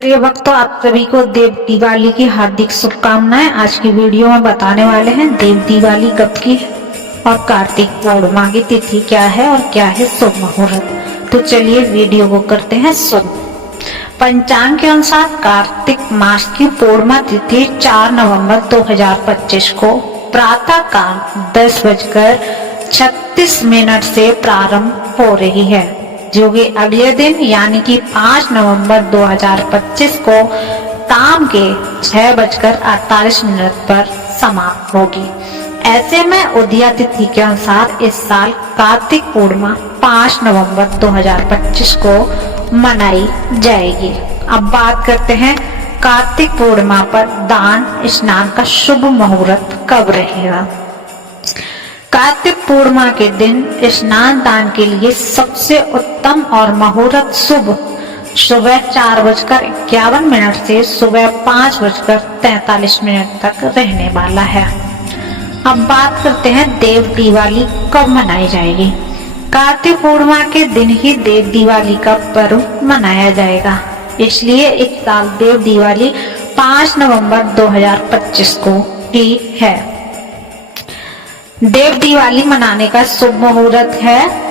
प्रिय भक्तों, आप सभी को देव दिवाली की हार्दिक शुभकामनाएं। आज की वीडियो में बताने वाले हैं देव दिवाली कब की है और कार्तिक पूर्णिमा की तिथि क्या है और क्या है शुभ मुहूर्त। तो चलिए वीडियो को करते हैं शुरू। पंचांग के अनुसार कार्तिक मास की पूर्णिमा तिथि 4 नवंबर 2025 को प्रातः काल 10:36 से प्रारंभ हो रही है, जो कि अगले दिन यानी कि 5 नवंबर 2025 को शाम के 6:48 पर समाप्त होगी। ऐसे में उदया तिथि के अनुसार इस साल कार्तिक पूर्णिमा 5 नवंबर 2025 को मनाई जाएगी। अब बात करते हैं कार्तिक पूर्णिमा पर दान स्नान का शुभ मुहूर्त कब रहेगा। कार्तिक पूर्णिमा के दिन स्नान दान के लिए सबसे उत्तम और मुहूर्त शुभ सुबह 4:51 से सुबह 5:43 तक रहने वाला है। अब बात करते हैं देव दिवाली कब मनाई जाएगी। कार्तिक पूर्णिमा के दिन ही देव दिवाली का पर्व मनाया जाएगा, इसलिए इस साल देव दिवाली 5 नवंबर 2025 को ही है। देव दिवाली मनाने का शुभ मुहूर्त है।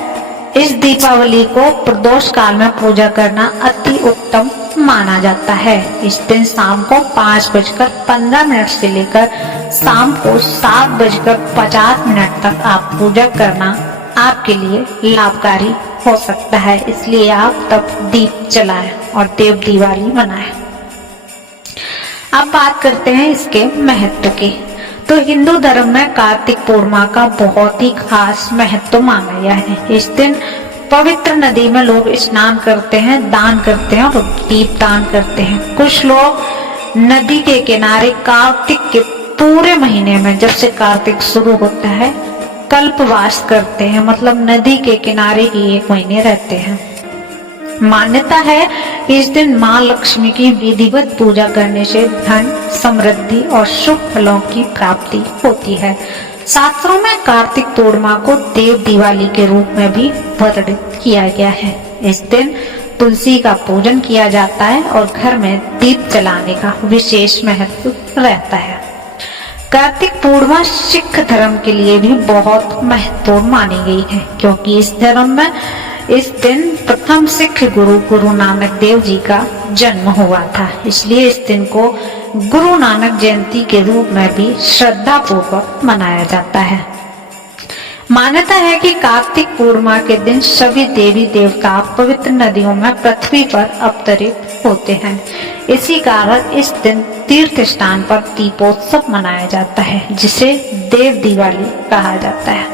इस दीपावली को प्रदोष काल में पूजा करना अति उत्तम माना जाता है। इस दिन शाम को 5:15 से लेकर शाम को 7:50 तक आप पूजा करना आपके लिए लाभकारी हो सकता है, इसलिए आप तब दीप जलाएं और देव दिवाली मनाएं। अब बात करते हैं इसके महत्व की। तो हिंदू धर्म में कार्तिक पूर्णिमा का बहुत ही खास महत्व माना गया है। इस दिन पवित्र नदी में लोग स्नान करते हैं, दान करते हैं और दीप दान करते हैं। कुछ लोग नदी के किनारे कार्तिक के पूरे महीने में, जब से कार्तिक शुरू होता है, कल्पवास करते हैं, मतलब नदी के किनारे ही 1 महीने रहते हैं। मान्यता है कि इस दिन माँ लक्ष्मी की विधिवत पूजा करने से धन, समृद्धि और शुभ फलों की प्राप्ति होती है। शास्त्रों में कार्तिक पूर्णिमा को देव दिवाली के रूप में भी वर्णित किया गया है। इस दिन तुलसी का पूजन किया जाता है और घर में दीप जलाने का विशेष महत्व रहता है। कार्तिक पूर्णिमा सिख धर्म के लिए भी बहुत महत्वपूर्ण मानी गई है, क्योंकि इस धर्म में इस दिन प्रथम सिख गुरु नानक देव जी का जन्म हुआ था, इसलिए इस दिन को गुरु नानक जयंती के रूप में भी श्रद्धा पूर्वक मनाया जाता है। मान्यता है कि कार्तिक पूर्णिमा के दिन सभी देवी देवता पवित्र नदियों में पृथ्वी पर अवतरित होते हैं। इसी कारण इस दिन तीर्थ स्थान पर दीपोत्सव मनाया जाता है, जिसे देव दिवाली कहा जाता है।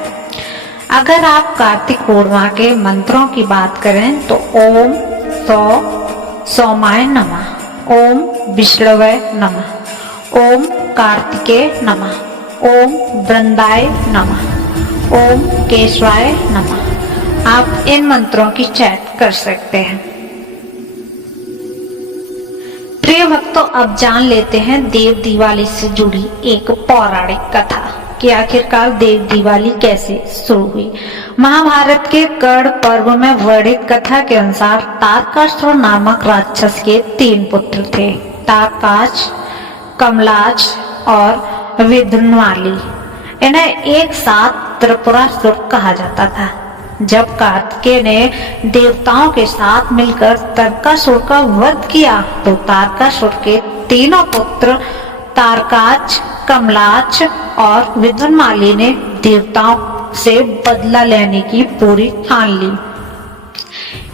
अगर आप कार्तिक पूर्णिमा के मंत्रों की बात करें तो ओम सोमाय नमः, ओम विष्णवे नमः, ओम कार्तिकेय नमः, ओम वृंदाय नमः, ओम केशवाय नमः, आप इन मंत्रों की चैट कर सकते हैं। प्रिय भक्तों, अब जान लेते हैं देव दिवाली से जुड़ी एक पौराणिक कथा कि आखिरकार देव दिवाली कैसे शुरू हुई। महाभारत के कर्ण पर्व में वर्णित कथा के अनुसार तारकासुर नामक राक्षस के 3 पुत्र थे, तारकाच, कमलाच और विघ्नवाली। इन्हें एक साथ त्रिपुरासुर कहा जाता था। जब कार्तिकेय ने देवताओं के साथ मिलकर तारकासुर का वध किया तो तारकासुर के 3 पुत्र तारकाच, कमलाच और विघ्नमाली ने देवताओं से बदला लेने की पूरी ठान ली।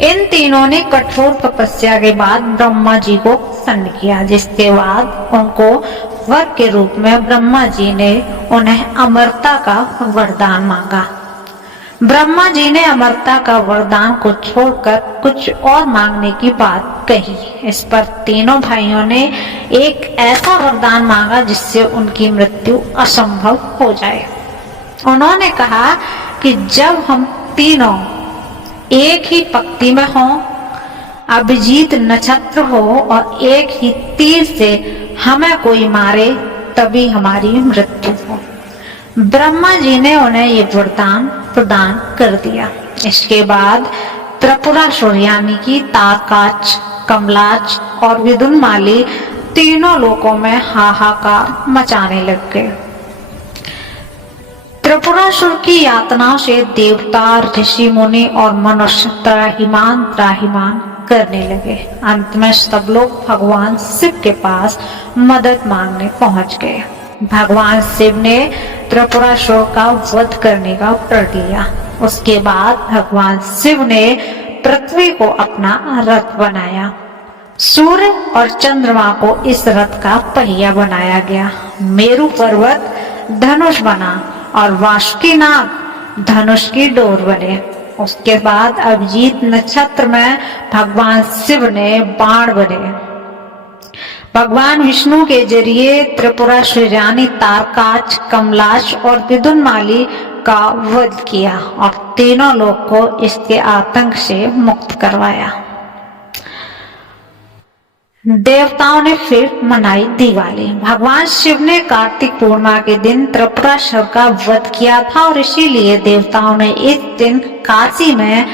इन तीनों ने कठोर तपस्या के बाद ब्रह्मा जी को प्रसन्न किया, जिसके बाद उनको वर के रूप में ब्रह्मा जी ने उन्हें अमरता का वरदान मांगा। ब्रह्मा जी ने अमरता का वरदान को छोड़कर कुछ और मांगने की बात कही। इस पर तीनों भाइयों ने एक ऐसा वरदान मांगा जिससे उनकी मृत्यु असंभव हो जाए। उन्होंने कहा कि जब हम तीनों एक ही पंक्ति में हों, अभिजीत नक्षत्र हो और एक ही तीर से हमें कोई मारे, तभी हमारी मृत्यु हो। ब्रह्मा जी ने उन्हें ये वरदान प्रदान कर दिया। इसके बाद त्रिपुरासुर यानी कि तारकाच, कमलाच और विदुनमाली तीनों लोकों में हाहाकार मचाने लग गए। त्रिपुरासुर की यातनाओं से देवता, ऋषि मुनि और मनुष्य त्राहिमाम करने लगे। अंत में सब लोग भगवान शिव के पास मदद मांगने पहुंच गए। भगवान शिव ने त्रिपुरासुर का वध करने का प्रण लिया। उसके बाद भगवान शिव ने पृथ्वी को अपना रथ बनाया। सूर्य और चंद्रमा को इस रथ का पहिया बनाया गया। मेरु पर्वत धनुष बना और वासुकी नाग धनुष की डोर बने। उसके बाद अभिजीत नक्षत्र में भगवान शिव ने बाण बने। भगवान विष्णु के जरिए त्रिपुरासुरानी तारकाच, कमलाच और विदुनमाली का वध किया और तीनों लोग को इसके आतंक से मुक्त करवाया। देवताओं ने फिर मनाई दिवाली। भगवान शिव ने कार्तिक पूर्णिमा के दिन त्रिपुरासुर का वध किया था और इसीलिए देवताओं ने इस दिन काशी में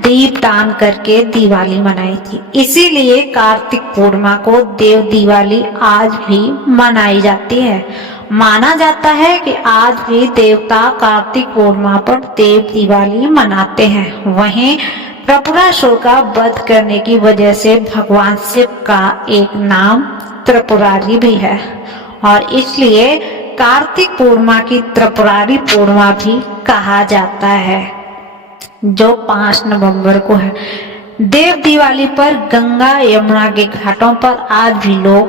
दीपदान करके दिवाली मनाई थी। इसीलिए कार्तिक पूर्णिमा को देव दिवाली आज भी मनाई जाती है। माना जाता है कि आज भी देवता कार्तिक पूर्णिमा पर देव दिवाली मनाते हैं। वहीं त्रिपुरासुर का वध करने की वजह से भगवान शिव का एक नाम त्रिपुरारी भी है और इसलिए कार्तिक पूर्णिमा की त्रिपुरारी पूर्णिमा भी कहा जाता है, जो 5 नवंबर को है। देव दिवाली पर गंगा यमुना के घाटों पर आज भी लोग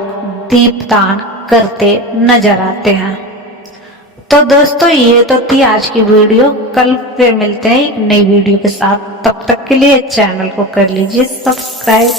दीपदान करते नजर आते हैं। तो दोस्तों ये तो थी आज की वीडियो। कल फिर मिलते हैं एक नई वीडियो के साथ। तब तक के लिए चैनल को कर लीजिए सब्सक्राइब।